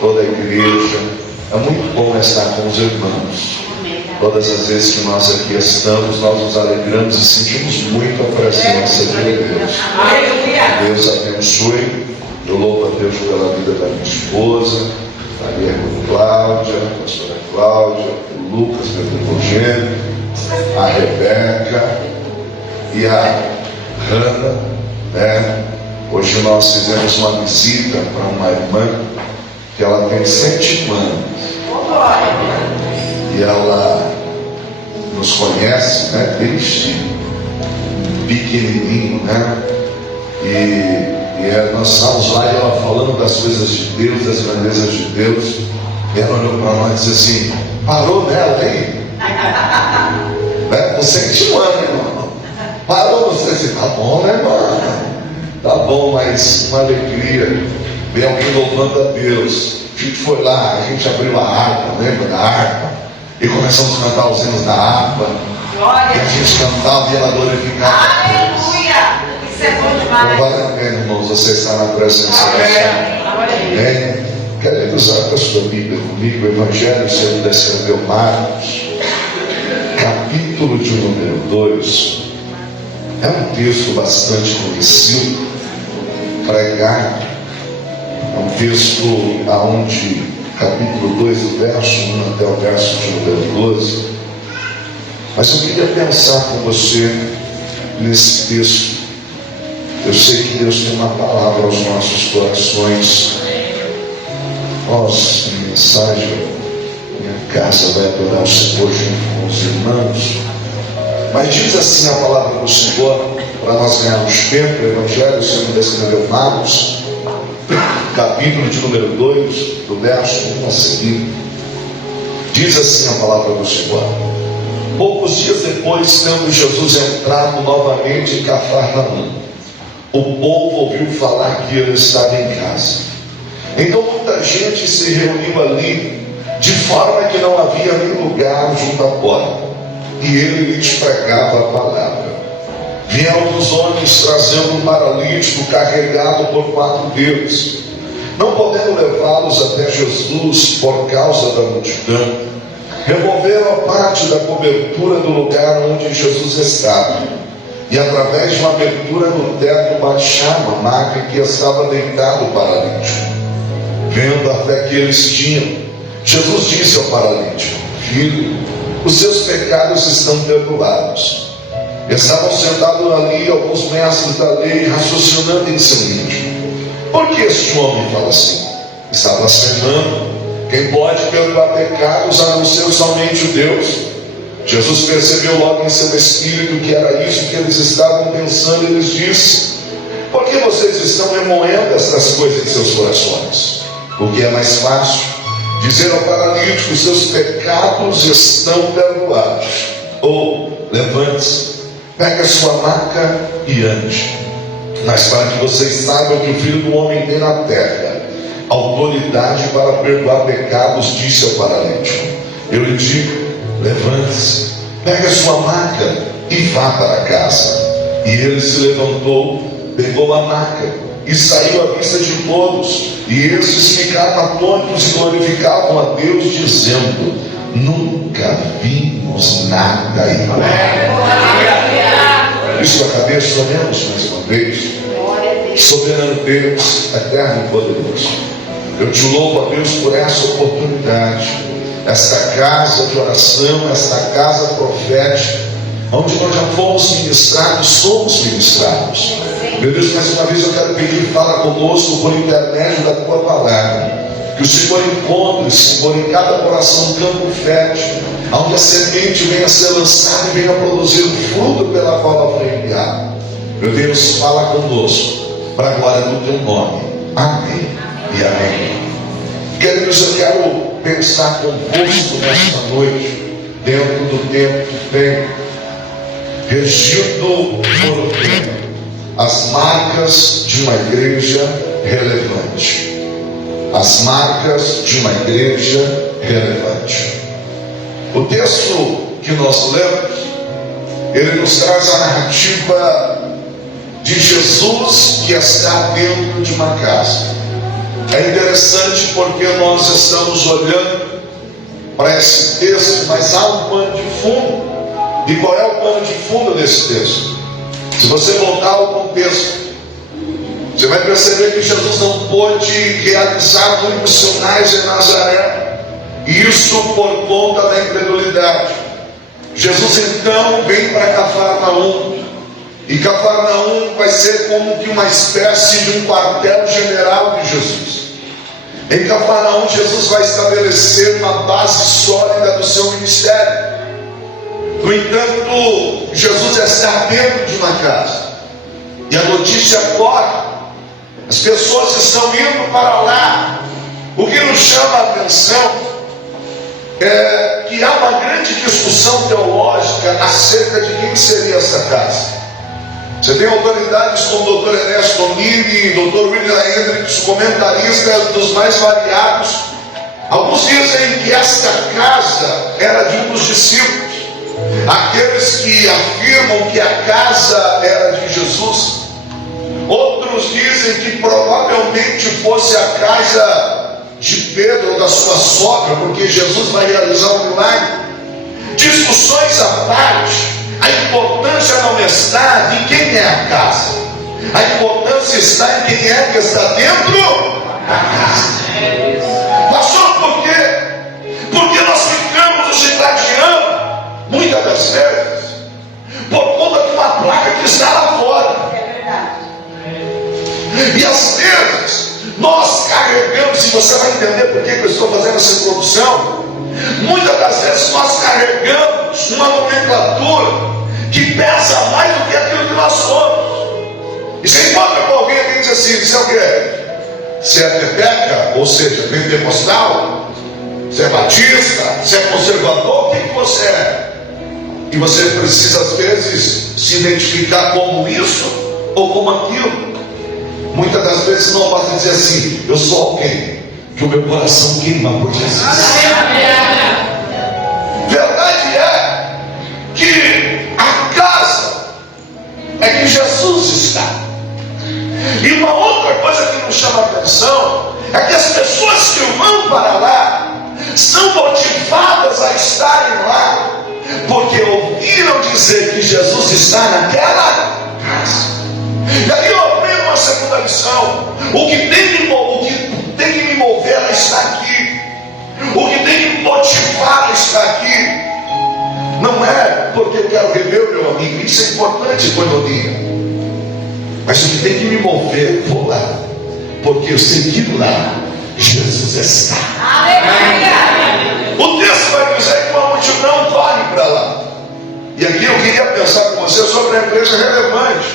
toda a igreja. É muito bom estar com os irmãos. Todas as vezes que nós aqui estamos, nós nos alegramos e sentimos muito a presença de Deus. Deus abençoe. Eu louvo a Deus pela vida da minha esposa, a minha irmã Cláudia, a pastora Cláudia, o Lucas, meu primogênito, a Rebeca e a Hanna, né? Hoje nós fizemos uma visita para uma irmã que ela tem 100 anos. E ela nos conhece, né, desde pequenininho, né? E nós estávamos lá e ela falando das coisas de Deus, das grandezas de Deus. E ela olhou para nós e disse assim: parou nela aí? Né? Com 100 anos, irmão. Parou você assim, tá bom, né, irmão? Tá bom, mas uma alegria ver alguém louvando a Deus. A gente foi lá, a gente abriu a harpa, lembra da harpa? E começamos a cantar os hinos da harpa. Glória. E a gente cantava e ela glorificava. Aleluia! Isso é bom demais. Não vale a pena, irmãos, você estar na presença do Senhor. Amém. Quero usar a sua Bíblia comigo, o Evangelho segundo escreveu Marcos, capítulo de número 2. É um texto bastante conhecido, pregado. É um texto onde, capítulo 2, do verso 1 até o verso de número 12. Mas eu queria pensar com você nesse texto. Eu sei que Deus tem uma palavra aos nossos corações. Nós, em mensagem, minha casa vai adorar o Senhor junto com os irmãos. Mas diz assim a palavra do Senhor, para nós ganharmos tempo, o Evangelho segundo escreveu Marcos, capítulo de número 2, do verso 1 a seguir. Diz assim a palavra do Senhor: poucos dias depois, tendo Jesus entrado novamente em Cafarnaum, o povo ouviu falar que ele estava em casa. Então muita gente se reuniu ali, de forma que não havia nem lugar junto à porta, e ele lhes pregava a palavra. Vieram os homens trazendo um paralítico carregado por 4 deles. Não podendo levá-los até Jesus por causa da multidão, removeram a parte da cobertura do lugar onde Jesus estava, e através de uma abertura no teto baixaram a maca em que estava deitado o paralítico. Vendo a fé que eles tinham, Jesus disse ao paralítico: filho, os seus pecados estão perdoados. Estavam sentados ali alguns mestres da lei, raciocinando em seu íntimo: por que este homem fala assim? Está blasfemando. Quem pode perdoar pecados a não ser somente Deus? Jesus percebeu logo em seu espírito que era isso que eles estavam pensando e lhes disse: por que vocês estão remoendo estas coisas em seus corações? O que é mais fácil? Dizer ao paralítico: seus pecados estão perdoados. Ou, levante-se, pegue a sua maca e ande. Mas para que vocês saibam que o Filho do Homem tem na terra autoridade para perdoar pecados, disse ao paralítico, eu lhe digo: levante-se, pegue a sua maca e vá para casa. E ele se levantou, pegou a maca e saiu à vista de todos. E estes ficaram atônitos e glorificavam a Deus, dizendo: nunca vimos nada igual. Isso a cabeça, oremos mais uma vez. Soberano Deus, eterno e poderoso, eu te louvo, a Deus, por essa oportunidade, esta casa de oração, esta casa profética, onde nós já fomos ministrados, somos ministrados. Meu Deus, mais uma vez eu quero pedir: fala conosco por intermédio da tua palavra. Que o Senhor encontre, Senhor, em cada coração campo fértil, onde a semente venha a ser lançada e venha a produzir o fruto pela qual ela foi enviada. Meu Deus, fala conosco, para a glória do teu nome. Amém e amém. Queridos, eu quero pensar convosco nesta noite, dentro do tempo que vem, regido por o tempo, as marcas de uma igreja relevante. As marcas de uma igreja relevante. O texto que nós lemos, ele nos traz a narrativa de Jesus que está dentro de uma casa. É interessante porque nós estamos olhando para esse texto, mas há um pano de fundo. E qual é o pano de fundo desse texto? Se você voltar ao contexto, você vai perceber que Jesus não pôde realizar muitos sinais em Nazaré, e isso por conta da incredulidade. Jesus então vem para Cafarnaum, e Cafarnaum vai ser como que uma espécie de um quartel-general de Jesus. Em Cafarnaum, Jesus vai estabelecer uma base sólida do seu ministério. No entanto, Jesus está dentro de uma casa, e a notícia corre. As pessoas estão indo para lá. O que nos chama a atenção é que há uma grande discussão teológica acerca de quem seria essa casa. Você tem autoridades como o Dr. Ernesto Nini, Dr. William Hendricks, comentaristas dos mais variados. Alguns dizem que esta casa era de um dos discípulos. Aqueles que afirmam que a casa era de Jesus. Outros dizem que provavelmente fosse a casa de Pedro ou da sua sogra, porque Jesus vai realizar um milagre. Discussões à parte, a importância não está em quem é a casa, a importância está em quem é que está dentro da casa. Pastor, por quê? Porque nós ficamos nos degladiando, muitas das vezes, por conta de uma placa que está lá fora. E às vezes nós carregamos, e você vai entender por que eu estou fazendo essa introdução. Muitas das vezes nós carregamos uma nomenclatura que pesa mais do que aquilo que nós somos. E você encontra com alguém que diz assim: você é o quê? Você é pepeca, ou seja, pentecostal? Você é batista? Você é conservador? O que você é? E você precisa às vezes se identificar como isso ou como aquilo. Muitas das vezes não basta dizer assim: eu sou alguém que o meu coração queima por Jesus. Verdade é que a casa é que Jesus está. E uma outra coisa que nos chama a atenção é que as pessoas que vão para lá são motivadas a estarem lá porque ouviram dizer que Jesus está naquela casa. E aí eu aprendo uma segunda lição: o que tem que me mover a estar aqui, o que tem que me motivar a estar aqui, não é porque eu quero rever o meu amigo, isso é importante quando eu digo, mas o que tem que me mover, vou lá, porque eu sei que lá Jesus está. O texto vai dizer que uma multidão corre para lá. E aqui eu queria pensar com você sobre a igreja relevante,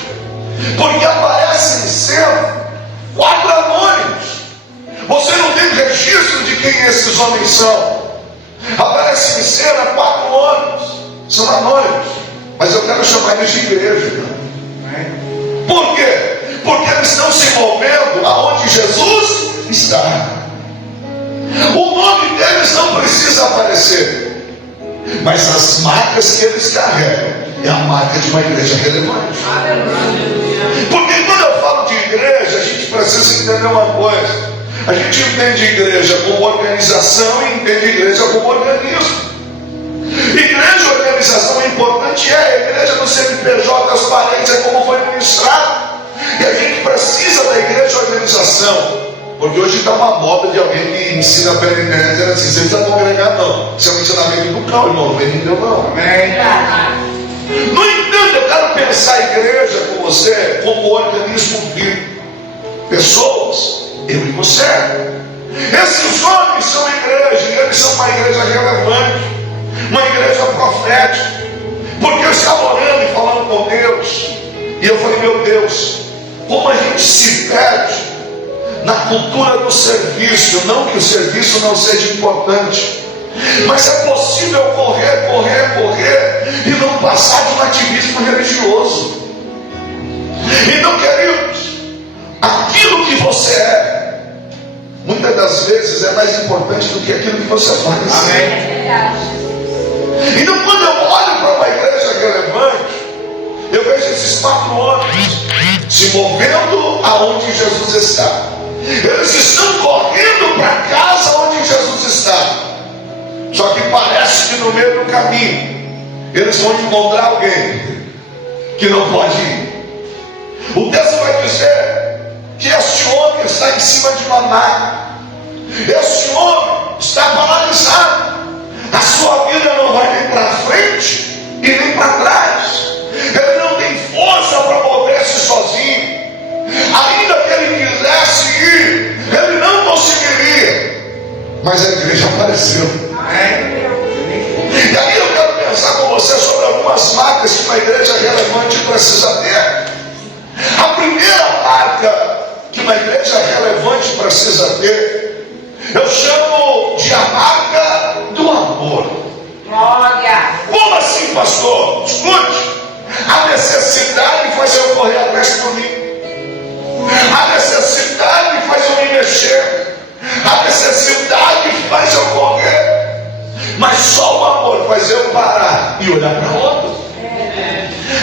porque aparecem em cena 4 anônimos. Você não tem registro de quem esses homens são. Aparecem em cena 4 homens, são anônimos, mas eu quero chamar eles de igreja. Por quê? Porque eles estão se movendo aonde Jesus está. O nome deles não precisa aparecer, mas as marcas que eles carregam é a marca de uma igreja relevante. Porque quando eu falo de igreja, a gente precisa entender uma coisa: a gente entende igreja como organização e entende igreja como organismo. Igreja, organização é importante, a igreja do CNPJ, as paredes, é como foi ministrado. E a gente precisa da igreja organização, porque hoje está uma moda de alguém que ensina para ele dizendo assim: você precisa congregar, não. Isso é um ensinamento do cão, irmão, não entendeu não. Amém. No entanto, eu quero pensar a igreja com você como organismo vivo. Pessoas, eu e você. Esses homens são igreja, e eles são uma igreja relevante, uma igreja profética, porque eu estava orando e falando com Deus, e eu falei: meu Deus, como a gente se perde na cultura do serviço. Não que o serviço não seja importante, mas é possível correr e não passar de um ativismo religioso. Então, queridos, aquilo que você é, muitas das vezes é mais importante do que aquilo que você faz. Amém. Então, quando eu olho para uma igreja relevante, eu vejo esses 4 homens se movendo aonde Jesus está. Eles estão correndo para a casa onde Jesus está. Só que parece que no meio do caminho eles vão encontrar alguém que não pode ir. O texto vai dizer que este homem está em cima de uma maca. Este homem está paralisado. A sua vida não vai nem para frente e nem para trás. Ele não tem força para mover-se sozinho. Ainda que ele quisesse ir, ele não conseguiria. Mas a igreja apareceu. E aí eu quero pensar com você sobre algumas marcas que uma igreja relevante precisa ter. A primeira marca que uma igreja relevante precisa ter, eu chamo de a marca do amor. Glória. Como assim, pastor? Escute. A necessidade faz eu correr atrás por mim. A necessidade faz eu me mexer. A necessidade faz eu correr. Mas só o amor faz eu parar e olhar para o outro.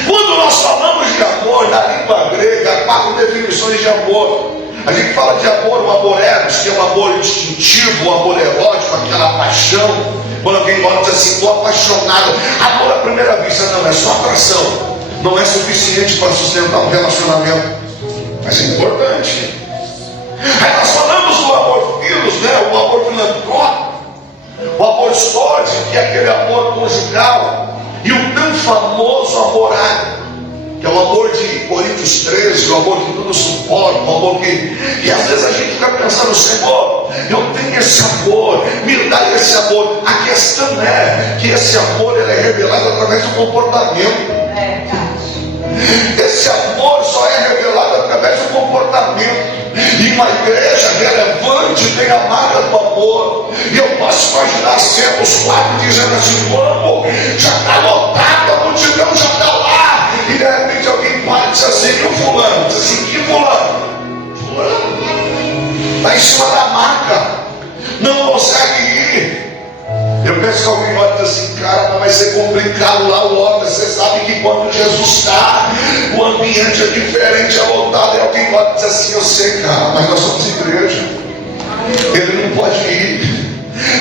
Quando nós falamos de amor na língua grega, há 4 definições de amor. A gente fala de amor, o amor eros, que é um amor instintivo, o amor erótico, aquela paixão. Quando alguém olha e diz assim, estou apaixonado. Amor à primeira vista não é só atração. Não é suficiente para sustentar um relacionamento. Mas é importante. Aí nós falamos do amor filos, né? O amor filantrópico. O amor storge, que é aquele amor conjugal. E o tão famoso amor ágape, que é o amor de Coríntios 13, o amor que tudo suporta, o amor que... E às vezes a gente fica pensando, Senhor, eu tenho esse amor, me dá esse amor. A questão é que esse amor ele é revelado através do comportamento. Esse amor só é revelado através do comportamento. E uma igreja relevante tem a marca do amor. E eu posso imaginar sempre os 4 dizendo assim, vamos, já está lotado, a multidão já está lá. E de repente alguém para e diz assim, e o fulano? Diz assim, que fulano? Fulano está em cima da maca, não consegue ir. Eu penso que alguém olha e diz assim, cara, mas vai ser complicado lá logo. Você sabe que quando Jesus está, o ambiente é diferente, é lotado. E alguém olha e diz assim, eu sei, cara, mas nós somos igreja. Ele não pode ir.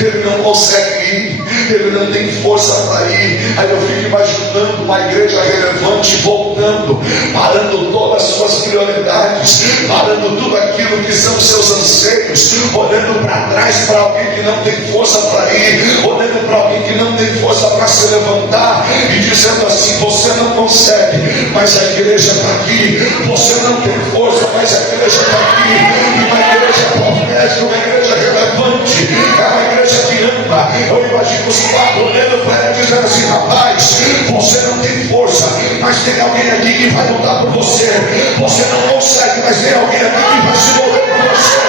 Ele não consegue ir, ele não tem força para ir. Aí eu fico imaginando uma igreja relevante voltando, parando todas as suas prioridades, parando tudo aquilo que são seus anseios, olhando para trás para alguém que não tem força para ir, olhando para alguém que não tem força para se levantar e dizendo assim, você não consegue, mas a igreja está aqui. Você não tem força, mas a igreja está aqui. E uma igreja profética, uma igreja relevante, é uma igreja que ama. Eu imagino os 4 olhando para ela dizendo assim, rapaz, você não tem força, mas tem alguém aqui que vai lutar por você. Você não consegue, mas tem alguém aqui que vai se mover por você.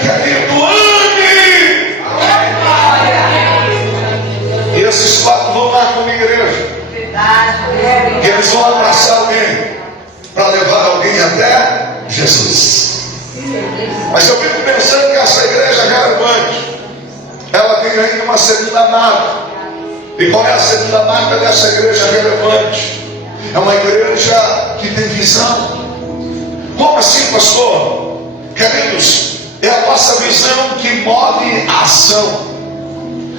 Querido, ame! E esses 4 vão lá como igreja. E eles vão abraçar alguém para levar alguém até Jesus. Mas eu fico pensando que essa igreja relevante, ela tem ainda uma segunda marca. E qual é a segunda marca dessa igreja relevante? É uma igreja que tem visão. Como assim, pastor? Queridos, é a nossa visão que move a ação.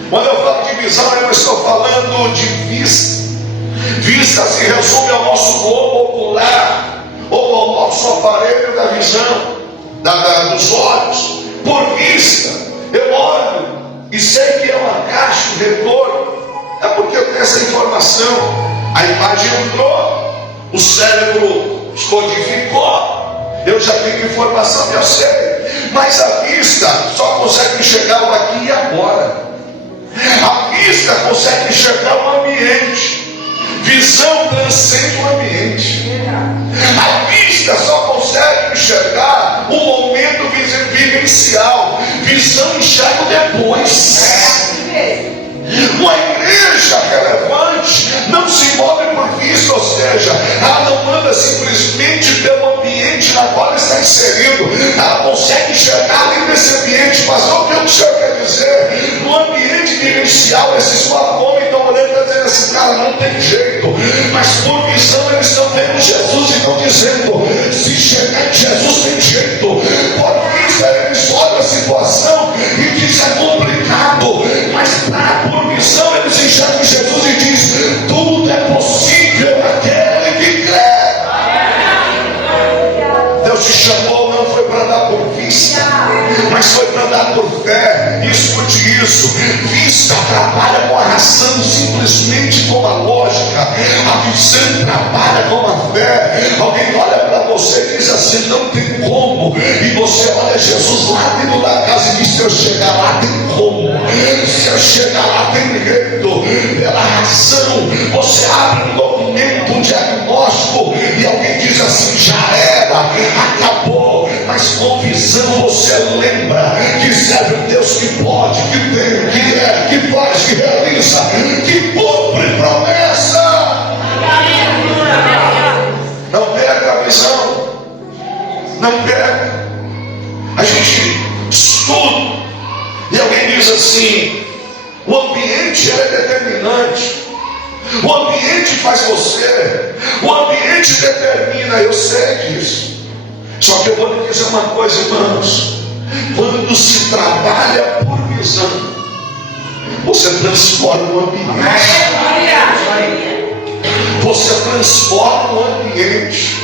Quando eu falo de visão, eu estou falando de vista. Vista se resume ao nosso globo ocular, ou ao nosso aparelho da visão, dos olhos. Por vista, eu olho e sei que é uma caixa de retorno. É porque eu tenho essa informação. A imagem entrou, o cérebro codificou, eu já tenho informação, eu sei. Mas a vista só consegue enxergar o aqui e agora. A vista consegue enxergar o ambiente. Visão transcende o ambiente. A vista só consegue enxergar o momento vivencial. Visão enxerga o depois. Uma igreja relevante não se move por vista, ou seja, ela não anda simplesmente pelo ambiente na qual está inserido. Ela consegue enxergar dentro desse ambiente, mas o que o Senhor quer dizer? No ambiente vivencial, esses 4 homens estão olhando e dizendo, esse cara não tem jeito. Mas por visão eles estão vendo Jesus e estão dizendo, se chegar em Jesus tem jeito. Por vista ele trabalha com a razão, simplesmente com a lógica. A visão trabalha com a fé. Alguém olha para você e diz assim: não tem como. E você olha Jesus lá dentro da casa e diz: se eu chegar lá tem como, se eu chegar lá tem jeito. Pela razão, você abre um documento, um diagnóstico, e alguém diz assim: já era, acabou. Mas com visão você lembra que serve um Deus que pode, que tem, que é, que faz, que realiza, que cumpre promessa. Não perca a visão, não perca. A gente estuda e alguém diz assim: o ambiente é determinante, o ambiente faz você, o ambiente determina. Eu sei disso. Só que eu vou lhe dizer uma coisa, irmãos: quando se trabalha por visão, você transforma o ambiente. Você transforma o ambiente.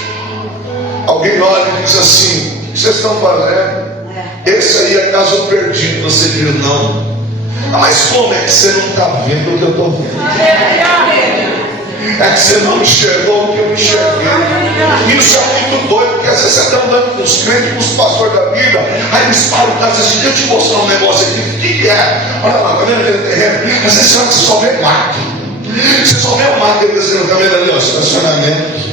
Alguém olha e diz assim: o que vocês estão fazendo? Esse aí é caso perdido. Você diz: não. Mas como é que você não está vendo o que eu estou vendo? É que você não enxergou o que eu enxerguei. Isso é muito doido, porque às vezes você está andando com os crentes, com os pastores da Bíblia, aí eles param o caso assim: deixa eu te mostrar um negócio aqui. O que é? Olha lá, está vendo aquele terreno? Às vezes você só vê mato. Você só vê o mato, ele está vendo ali, ó, estacionamento.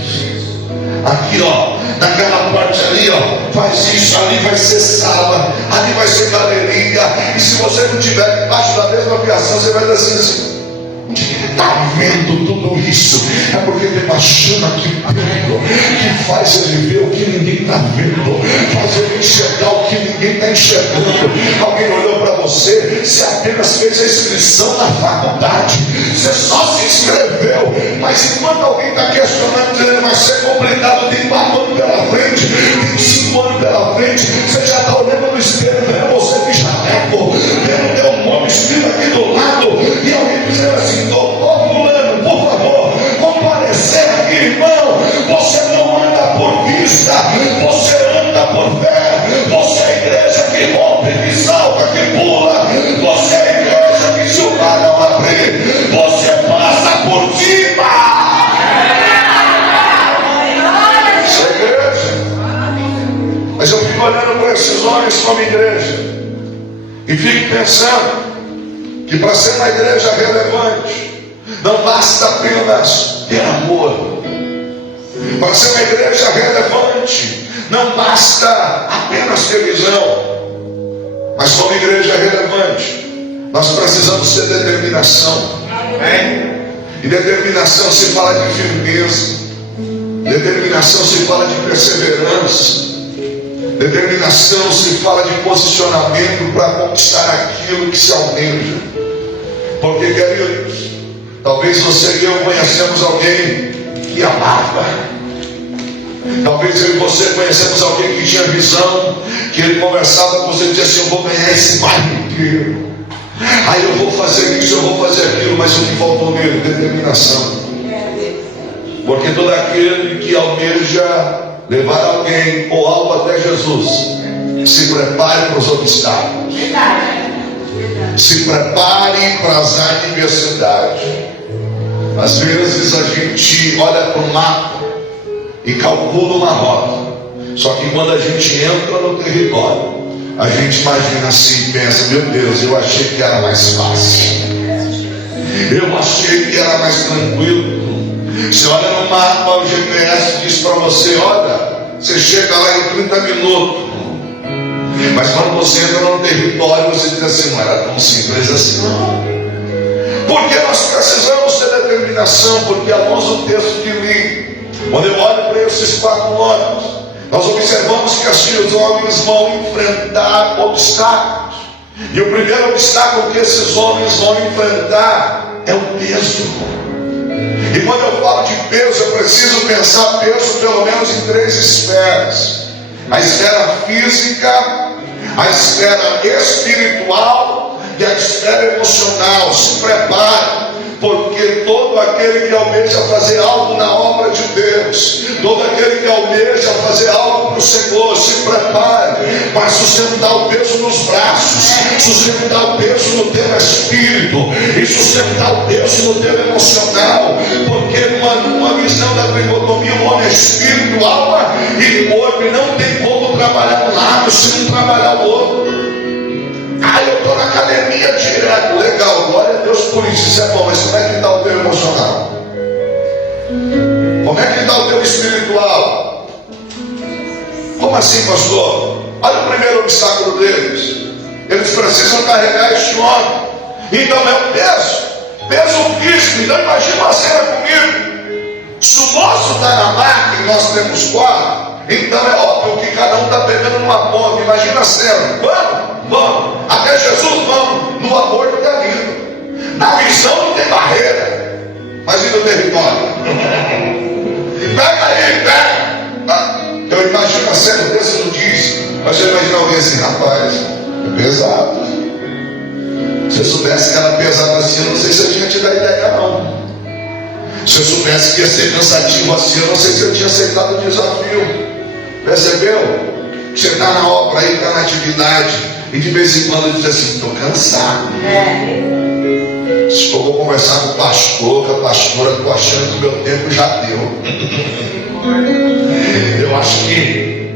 Aqui, ó, naquela parte ali, ó, faz isso, ali vai ser sala, ali vai ser galeria. E se você não estiver debaixo da mesma criação, você vai dizer assim: onde ele está vendo tudo isso? É porque tem uma chama aqui dentro que faz ele ver o que ninguém está vendo, faz ele enxergar o que ninguém está enxergando. Alguém olhou para você, você apenas fez a inscrição na faculdade, você só se inscreveu, mas enquanto alguém está questionando, dizendo: vai ser complicado, tem 4 anos pela frente, tem 5 anos pela frente, você já está olhando no espelho, vendo você de jaleco, vendo teu nome escrito aqui do lado, e alguém dizendo assim: doutor fulano, por favor, comparecer aqui, irmão. Você não anda por vista, você anda por fé. Você é a igreja que rompe, que salta, que pula. Você é a igreja que, se o mar não abrir, você passa por cima. Essa é a igreja. Mas eu fico olhando para esses homens como igreja e fico pensando que para ser uma igreja relevante, não basta apenas ter amor. Para ser uma igreja relevante, não basta apenas ter visão. Mas como igreja relevante, nós precisamos ter determinação. E determinação se fala de firmeza, determinação se fala de perseverança, determinação se fala de posicionamento para conquistar aquilo que se almeja. Porque, queridos, talvez você e eu conhecemos alguém que amava. Talvez eu e você conhecemos alguém que tinha visão, que ele conversava com você e dizia assim: eu vou ganhar esse bairro inteiro, aí eu vou fazer isso, eu vou fazer aquilo. Mas o que faltou nele? Determinação. Porque todo aquele que almeja levar alguém ou algo até Jesus, se prepare para os obstáculos, se prepare para as adversidades. Às vezes a gente olha para o mapa e calcula uma rota, só que quando a gente entra no território, a gente imagina assim e pensa: meu Deus, eu achei que era mais fácil, eu achei que era mais tranquilo. Você olha no mapa, o GPS diz para você: olha, você chega lá em 30 minutos. Mas quando você entra no território, você diz assim: não era tão simples assim, não. Porque nós precisamos ter determinação. Porque após o texto que li, quando eu olho para esses 4 homens, nós observamos que assim os homens vão enfrentar obstáculos. E o primeiro obstáculo que esses homens vão enfrentar é o peso. E quando eu falo de peso, eu preciso pensar peso pelo menos em 3 esferas: a esfera física, a esfera espiritual e a esfera emocional. Se prepare, porque todo aquele que almeja fazer algo na obra de Deus, todo aquele que almeja fazer algo para o Senhor, se prepare para sustentar o peso nos braços, sustentar o peso no teu espírito e sustentar o peso no teu emocional, porque numa visão da tricotomia, o homem é espírito, alma e corpo, e não tem como trabalhar um lado sem trabalhar o outro. Eu estou na academia direto, legal, glória a Deus por isso, isso é bom, mas como é que está o teu emocional? Como é que está o teu espiritual? Como assim, pastor? Olha o primeiro obstáculo deles. Eles precisam carregar este homem. Então é o peso físico. Então imagina uma cena comigo. Se o moço está na máquina e nós temos 4, então é óbvio que cada um está pegando numa ponta. Imagina a cena. Vamos. Até Jesus, vamos. No amor da vida. Na visão não tem barreira. Imagina o território. Pega aí, pega. Eu imagino a cena, o texto não diz. Mas eu imagino alguém assim, rapaz, é pesado. Se eu soubesse que era pesado assim, eu não sei se eu tinha te dado ideia não. Se eu soubesse que ia ser cansativo assim, eu não sei se eu tinha aceitado o desafio. Percebeu? Você está na obra aí, está na atividade, e de vez em quando diz assim, estou cansado. Se eu vou conversar com o pastor, com a pastora, estou achando que o meu tempo já deu. Eu acho que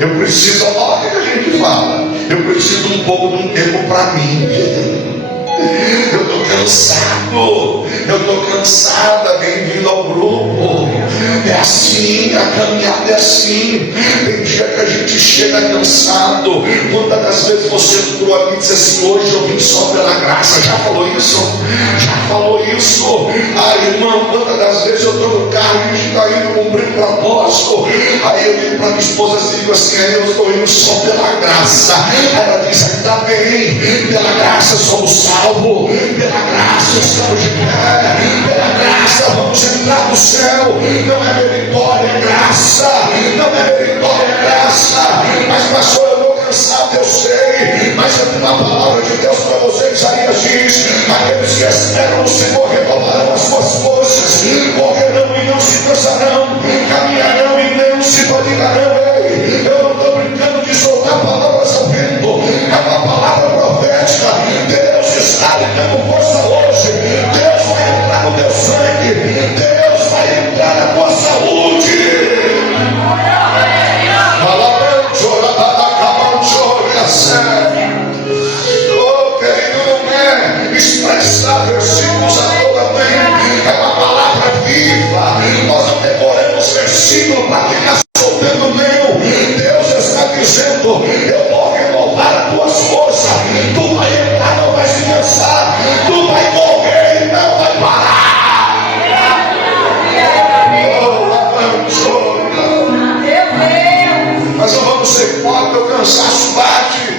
eu preciso, olha o que a gente fala, eu preciso um pouco de um tempo para mim. Eu estou cansada, bem-vindo ao grupo. É assim, a caminhada é assim. Tem dia que a gente chega cansado. Quantas das vezes você entrou aqui e disse assim, hoje eu vim só pela graça? Já falou isso? Irmão, quantas das vezes eu estou no carro e a gente está indo cumprir um propósito? Aí eu digo para minha esposa assim, digo assim, eu estou indo só pela graça. Ela diz, ainda bem, pela graça somos salvos, pela graça estamos de pé, pela graça vamos entrar no céu. Não é meritória, é graça. Não é meritória, é graça. Mas pastor, eu vou cansado, eu sei, mas eu tenho uma palavra de Deus para vocês. Isaías diz, aqueles que esperam no Senhor renovarão as suas forças, correrão e não se cansarão, caminharão e não se fadigarão. Ei, eu não estou brincando de soltar palavras ao vento, é uma palavra profética. Deus está lhe dando força hoje. Deus vai entrar no teu sangue, Deus vai entrar na tua saúde. Oh, querido, não é expressar versículos a toda tempo, é uma palavra viva. Nós não decoramos versículo para ficar soltando meu. Deus está dizendo, eu vou renovar as tuas forças. Tu vai entrar, não vai se cansar. Tu vai morrer e não vai parar. Mas não vamos ser fortes, o cansaço bate,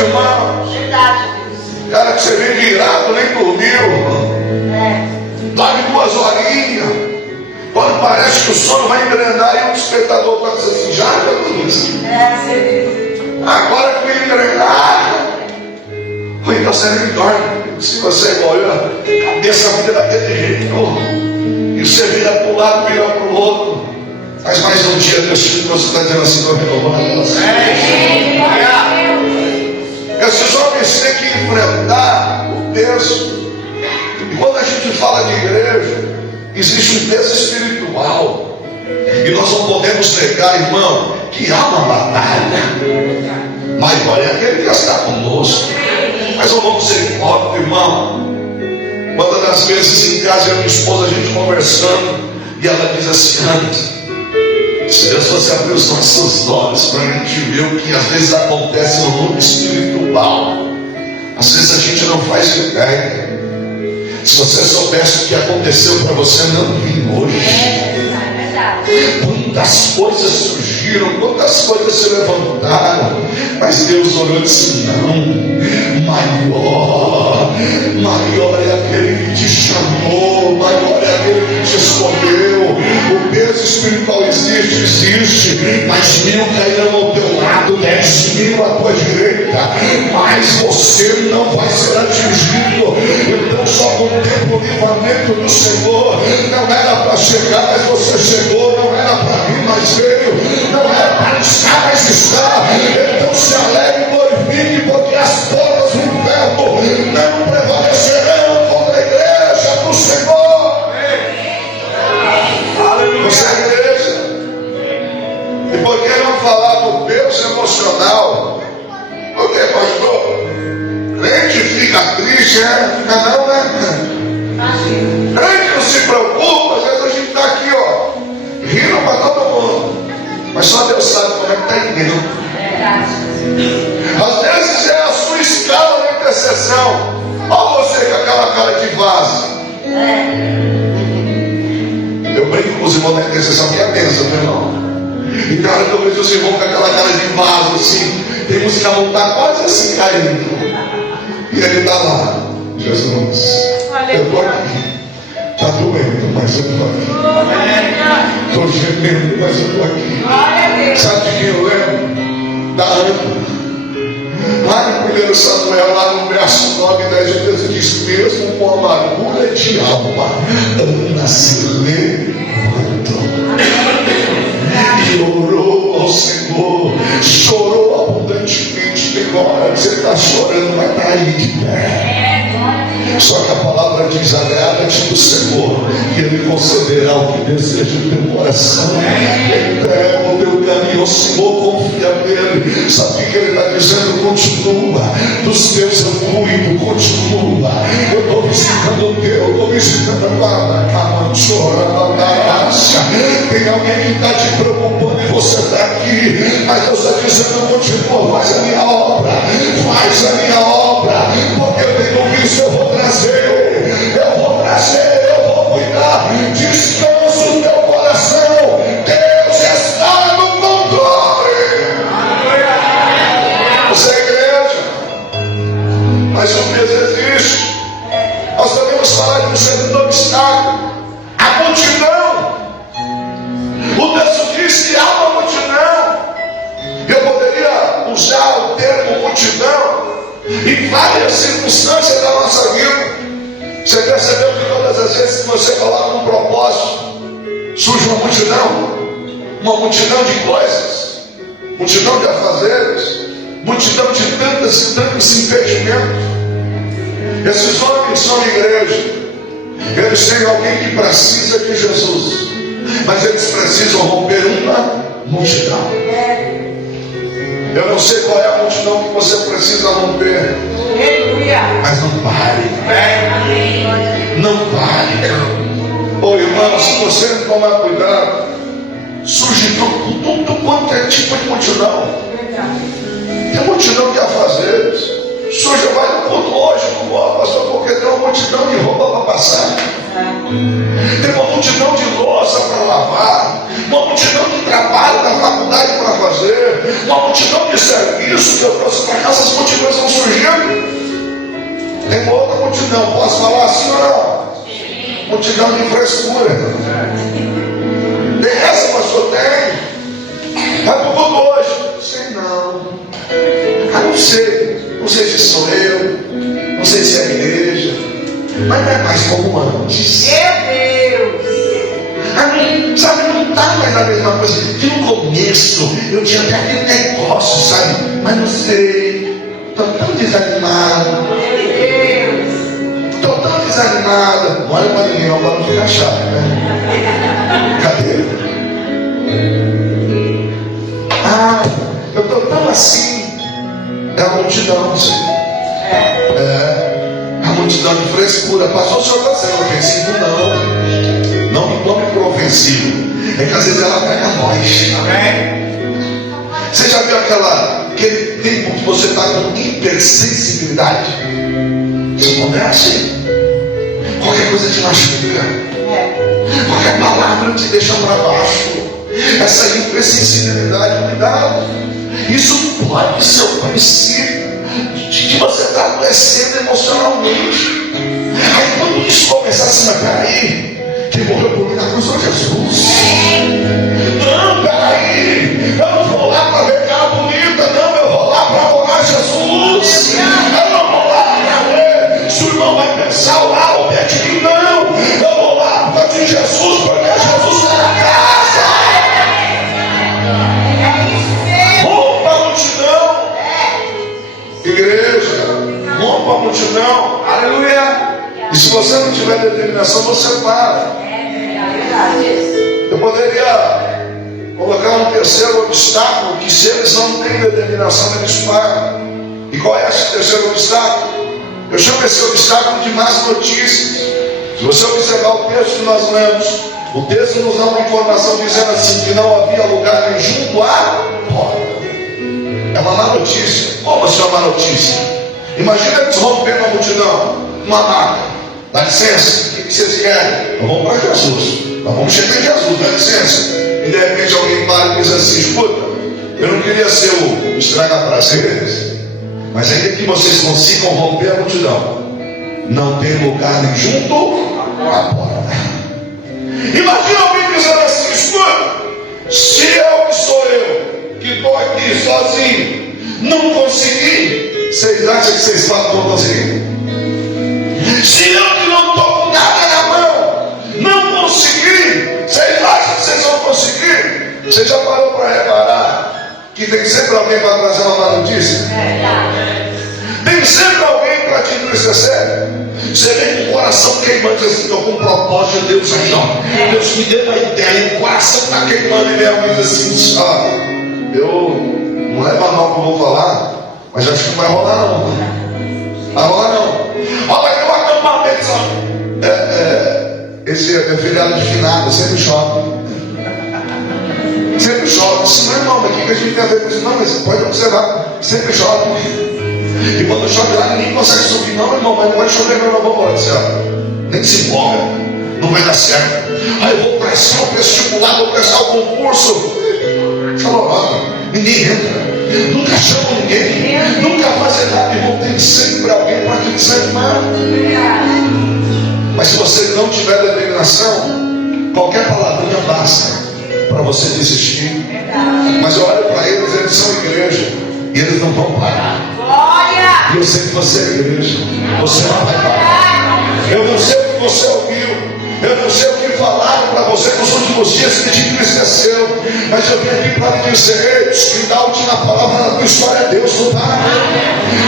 irmão. Cara, que você vem virado, nem dormiu. Dorme 2 horinhas. Quando parece que o sono vai engrenar, e o despertador vai dizer assim, já isso. Agora que vai engrenar. Ou então você nem dorme. Se você é igual eu, a cabeça vira daquele jeito. E você vira para um lado, vira para o outro. Mas mais um dia Deus está dizendo assim, estou renovando você. Esses homens têm que enfrentar o peso. E quando a gente fala de igreja, existe um peso espiritual. E nós não podemos negar, irmão, que há uma batalha. Maior é aquele que está conosco. Mas não vamos ser hipócritas, irmão. Quantas das vezes em casa, eu e minha esposa, a gente conversando, e ela diz assim, antes, se Deus fosse abrir os nossos olhos para a gente ver o que às vezes acontece no mundo espiritual, às vezes a gente não faz ideia. Se você soubesse o que aconteceu para você não vir hoje, quantas coisas surgiram, quantas coisas se levantaram, mas Deus olhou e disse, não, maior é aquele que te chamou, maior é aquele que te escolheu. O peso espiritual existe, mas 1000 cairão ao teu lado, 10 10.000 à tua direita, mas você não vai ser atingido. Então só contempla o livramento do Senhor. Não era para chegar, mas você chegou. Não era para vir, mas veio. Não era para estar, mas está. Então se alegre e glorifique, porque as portas do inferno não prevalecerão contra a igreja do Senhor. Você é igreja. E por que não falar do peso emocional? Porque, pastor, crente fica triste, fica não, né? Crente não se preocupa, às vezes a gente está aqui, ó, rindo para todo mundo, mas só Deus sabe como é que está em Deus. Às vezes é a sua escala de intercessão. Olha você com aquela cara de vaso. Eu brinco com os irmãos da intercessão, que é a bênção, meu irmão. E cara, eu vejo os irmãos com aquela cara de vaso assim. Tem música a montar quase assim caindo. E ele está lá. Jesus, eu estou aqui. Está doendo, mas eu estou aqui. Estou gemendo, mas eu estou aqui. Sabe de quem eu lembro? Da Ana. Lá no 1 Samuel, lá no verso 9 e 10, Deus diz: mesmo com amargura de alma, Ana se levantou e orou ao Senhor, chorou abundantemente. Tem hora que você está chorando, mas está aí de pé. Só que a palavra diz: agrada-te do Senhor, e Ele concederá o que deseja o teu coração. Entrega o teu caminho ao Senhor, confia nele. Sabe o que Ele está dizendo? Continua. Dos teus eu cuido, continua. Eu estou visitando o teu, eu estou visitando a tem alguém que está te preocupando e você está aqui, mas Deus está dizendo: continua, faz a minha obra, faz a minha obra, porque eu tenho visto, eu vou trazer, eu vou cuidar. Descansa o teu coração, Deus está no controle. Você é igreja, mas o peso existe. Nós devemos falar de um segundo obstáculo: a multidão. O texto diz que há uma multidão. Eu poderia usar o termo multidão em várias circunstâncias da nossa vida. Você percebeu que todas as vezes que você coloca um propósito, surge uma multidão de coisas, multidão de afazeres, multidão de tantos e tantos impedimentos. Esses homens são igreja, eles têm alguém que precisa de Jesus, mas eles precisam romper uma multidão. Eu não sei qual é a multidão que você precisa romper, mas não pare. Não pare. Ô irmão, se você não tomar cuidado, surge tudo quanto é tipo de multidão. Tem multidão de afazeres. Surge, vai no culto hoje, não vou, pastor, porque tem uma multidão de roupa para passar. Tem uma multidão de louça para lavar, uma multidão de trabalho da faculdade para fazer, uma multidão de serviço que eu trouxe para cá. Essas multidões estão surgindo. Tem uma outra multidão, posso falar assim ou não? Multidão de frescura. Tem essa, pastor? Tem. Vai para o culto hoje? Sei não. Não sei se sou eu, não sei se é a igreja, mas não é mais como antes. Meu Deus! Sabe, não está mais a mesma coisa. Que no começo eu tinha até aquele negócio, sabe? Mas não sei, estou tão desanimado. Estou tão desanimada. Não olha para ninguém, para não ficar chato, né? Cadê? Eu estou tão assim. É a multidão, Senhor. É a multidão de frescura. Pastor, o senhor está sendo ofensivo? Não. Não me tome por ofensivo. É que às vezes ela pega nós. Amém? Você já viu aquele tempo que você está com hipersensibilidade? Você não é assim? Qualquer coisa te machuca. Qualquer palavra te deixa para baixo. Essa hipersensibilidade, cuidado. Isso pode ser o princípio de que você está adoecendo emocionalmente. Aí quando isso começar assim, mas peraí, quem morreu por mim na cruz foi Jesus. Não, peraí, eu não vou lá para ver cara bonita, não, meu Aleluia. E se você não tiver determinação, você para. Eu poderia colocar um terceiro obstáculo, que se eles não têm determinação, eles param. E qual é esse terceiro obstáculo? Eu chamo esse obstáculo de más notícias. Se você observar o texto que nós lemos, o texto nos dá uma informação dizendo assim, que não havia lugar nem junto à porta. É uma má notícia. Como assim uma má notícia? Imagina eles rompendo a multidão, uma maca. Dá licença, o que vocês querem? Nós vamos para Jesus. Nós vamos chegar em Jesus, dá licença. E de repente alguém para e diz assim, escuta, eu não queria ser o estraga-prazeres, mas ainda que vocês consigam romper a multidão, não tem lugar nem junto à porta. Imagina alguém dizendo assim, escuta, se eu que sou eu, que estou aqui sozinho, não consegui, vocês acham que vocês vão conseguir? Se eu que não estou com nada na mão, não consegui, vocês acham que vocês vão conseguir? Você já parou para reparar que tem sempre alguém para trazer uma má notícia? Tem sempre alguém para te entristecer. Você vem com o coração queimando, diz assim, estou com um propósito de Deus aí, ó. Deus me deu uma ideia, o coração está queimando e minha mãe diz assim, ó, eu não leva a mal que eu vou falar, mas acho que não vai rolar não. Vai rolar não. Olha, tem um acampamento, esse é feriado de finado, sempre chove. Sempre chove. Isso não é irmão, mas o que a gente tem a ver com isso? Não, mas pode observar, sempre chove. E quando chove lá, ninguém consegue subir, não, irmão, mas não vai chover, não, vamos embora do céu. Nem se empolga, não vai dar certo. Aí eu vou prestar o vestibular, vou prestar o concurso. Falou, ninguém entra. Nunca chama ninguém, nunca faz nada, irmão. Tem sempre alguém para te desanimar. Mas se você não tiver determinação, qualquer palavrinha basta para você desistir. Mas eu olho para eles são igreja e eles não vão parar. E eu sei que você é igreja, você não vai parar. Eu não sei o que você ouviu, eu não sei o que falaram para você nos últimos dias que te entristeceu, mas eu vim aqui para te dizer, que dá a última palavra na tua história é Deus, não dá.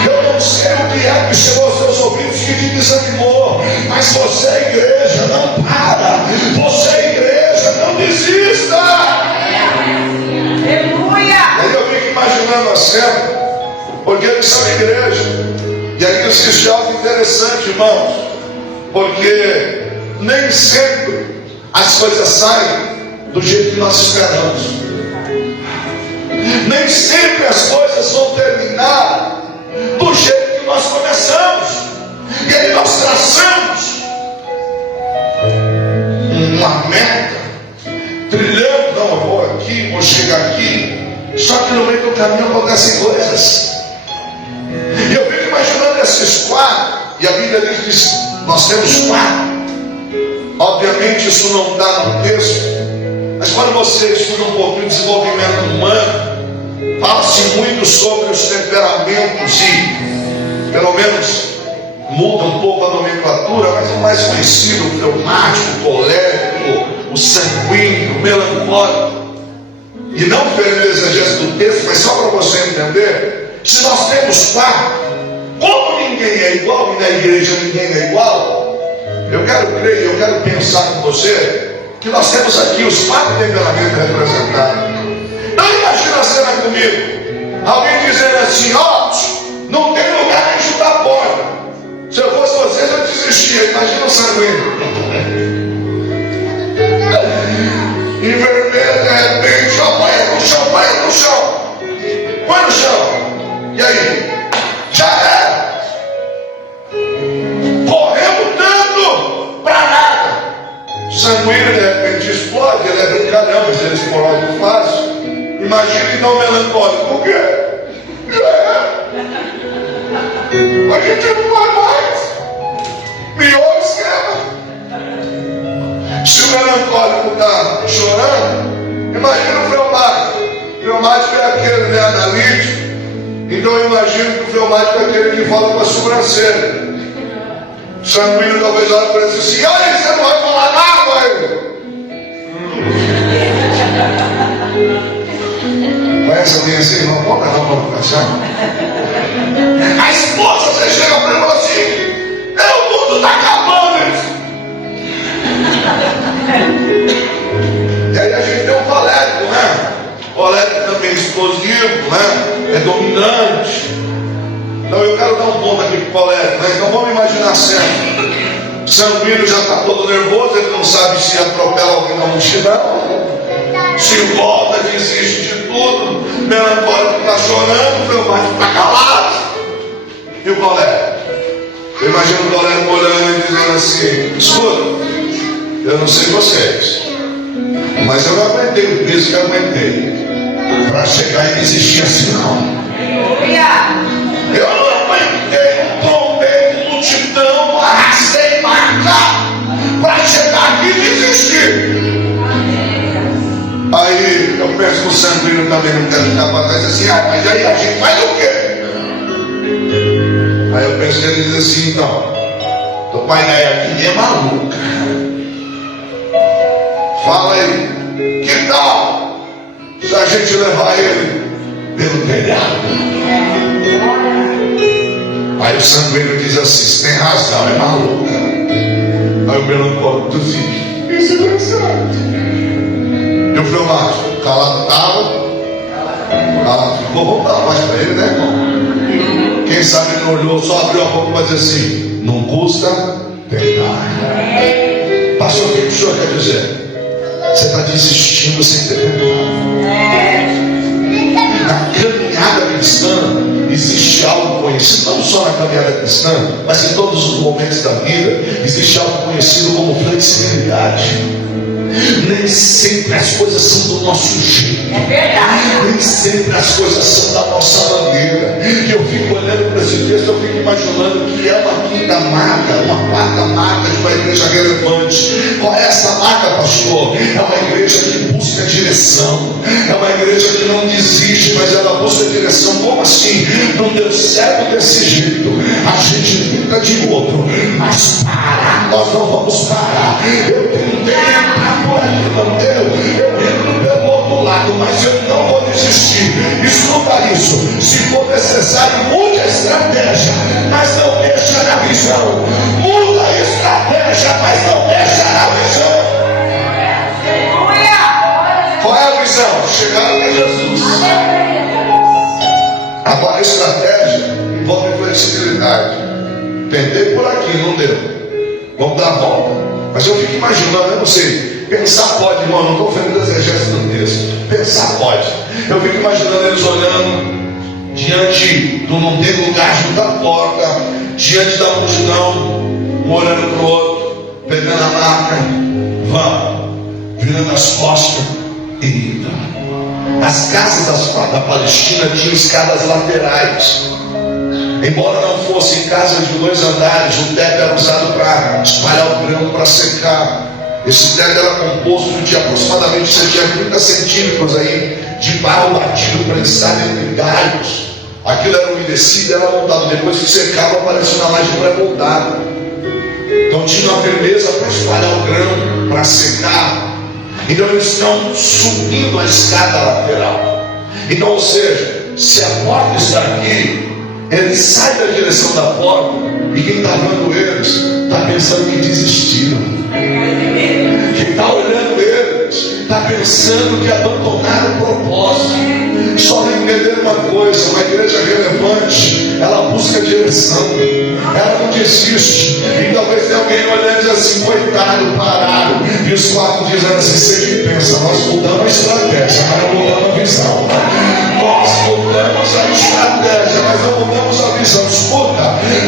Eu não sei o que é que chegou aos teus ouvidos que te desanimou, mas você é igreja, não para. Você é igreja, não desista. Aleluia. Aí eu fico imaginando a cena, porque eles são igreja. E aí existe algo interessante, irmãos, porque nem sempre as coisas saem do jeito que nós esperamos. Nem sempre as coisas vão terminar do jeito que nós começamos. E aí nós traçamos uma meta, trilhando, não, eu vou aqui, vou chegar aqui. Só que no meio do caminho acontecem coisas. E eu fico imaginando esses quatro, e a Bíblia diz, nós temos quatro. Obviamente isso não está no texto, mas quando você estuda um pouquinho de desenvolvimento humano, fala-se muito sobre os temperamentos e, pelo menos, muda um pouco a nomenclatura, mas o mais conhecido, o fleumático, o colérico, o sanguíneo, o melancólico. E não pelo exegese do texto, mas só para você entender, se nós temos quatro, como ninguém é igual, e na igreja ninguém é igual, eu quero crer, eu quero pensar com você, que nós temos aqui os quatro temperamentos representados. Então imagina a cena comigo, alguém dizendo assim, ó, não tem lugar nem chutar a porta. Se eu fosse vocês, eu desistia. Imagina o sanguíneo. E vermelho, de repente, ó, vai no chão, vai no chão. Põe no chão. E aí? Já era. Corremos tanto pra nada. O sanguíneo, de repente, explode. Ele é brincalhão, mas ele explode fácil. Imagina então o melancólico. Por quê? Já era. A gente não vai mais. Pior esquema. Se o melancólico está chorando, imagina o fleumático. O fleumático é aquele, né, analítico. Então eu imagino que o fleumático é aquele que fala com a sobrancelha. O sanguíneo talvez olhe para ele e diz assim, olha, você não vai falar nada, velho. Conhece alguém assim? Não conta não para o coração. A esposa, você chega para ele assim, agressivo, né? É dominante. Então eu quero dar um ponto aqui para o colégio, né? Então vamos imaginar a cena. Sanguíneo já está todo nervoso, ele não sabe se atropela alguém na multidão, se volta, desiste de tudo, melancólico está chorando, fleumático está calado. E o colégio? Eu imagino o colégio olhando e dizendo assim: escuta, eu não sei vocês, mas eu não aguentei o peso que eu aguentei para chegar e desistir assim, não. Eu não aguentei um tombei, multidão, arrastei marca para chegar aqui e desistir. Aí eu penso que o sanguíneo também não quer ficar para trás assim: mas aí a gente faz o quê? Aí eu penso que ele diz assim: então, teu pai aqui é maluca. Fala aí, que tal se a gente levar ele pelo telhado? Aí o sanguíneo diz assim: você tem razão, é maluca. Aí o melancólico diz assim: isso é engraçado. E o fleumático, calado estava, calado ficou, vamos dar mais para ele, né, irmão? Quem sabe ele não olhou, só abriu a boca para dizer assim: não custa tentar. Pastor, o que o senhor quer dizer? Você está desistindo sem ter tentado. Na caminhada cristã existe algo conhecido, não só na caminhada cristã, mas em todos os momentos da vida, existe algo conhecido como flexibilidade. Nem sempre as coisas são do nosso jeito. É verdade. Nem sempre as coisas são da nossa maneira. E eu fico olhando para esse texto, eu fico imaginando que é uma quinta marca, uma quarta marca de uma igreja relevante. Qual é essa marca, pastor? É uma igreja que busca direção. É uma igreja que não desiste, mas ela busca direção. Como assim? Não deu certo desse jeito, a gente tenta de outro, mas parar, nós não vamos parar. Eu tentei entrar por aqui, não deu, eu entro pelo outro lado, mas eu não vou desistir. Escuta isso: se for necessário, mude a estratégia, mas não deixa na visão. Muda a estratégia, mas não deixa na visão. Qual é a visão? Chegar até Jesus. Agora a estratégia envolve flexibilidade. Tentei por aqui, não deu, vamos dar a volta. Mas eu fico imaginando, eu não sei, pensar pode, irmão, não estou ofendendo as exegese do texto, pensar pode. Eu fico imaginando eles olhando diante do não ter lugar junto à porta, diante da multidão, um olhando para o outro, pegando a maca, vamos, virando as costas e indo. As casas da Palestina tinham escadas laterais. Embora não fossem casas de 2 andares, o teto era usado para espalhar o grão, para secar. Esse teto era composto de aproximadamente 30 centímetros aí, de barro batido, prensado entre galhos. Aquilo era umedecido, era montado. Depois que secava, aparecia uma laje pré-moldada. Então tinha uma firmeza para espalhar o grão, para secar. Então eles estão subindo a escada lateral. Então, ou seja, se a porta está aqui, ele sai da direção da porta, e quem está vendo eles está pensando que desistiram. Quem está olhando eles está pensando que abandonaram o propósito. Só tem que entender uma coisa: uma igreja relevante, ela busca direção, ela não desiste. E talvez tenha alguém olhando e diz assim: coitado, pararam. E os 4 dizendo assim: você que pensa, nós mudamos a estratégia, mas não mudamos a visão. Nós mudamos a estratégia, mas não mudamos a visão. Escuta,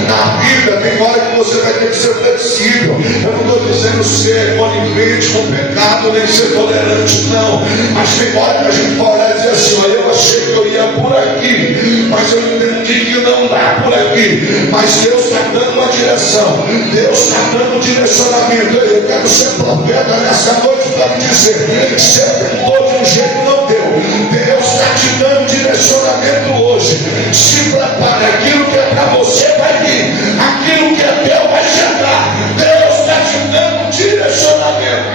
na vida tem hora que você vai ter que ser flexível. Eu não estou dizendo ser conivente com o pecado, nem ser tolerante, não. Mas tem hora que a gente pode olhar e dizer assim: eu achei que eu ia por aqui, mas eu entendi que não dá por aqui. Mas Deus está dando uma direção, Deus está dando direcionamento. Eu quero ser profeta nessa noite para me dizer: você tentou de um jeito, não deu. Deus está te dando direcionamento hoje. Se prepare, aquilo que é para você vai vir, aquilo que é teu vai chegar. Deus está te dando direcionamento.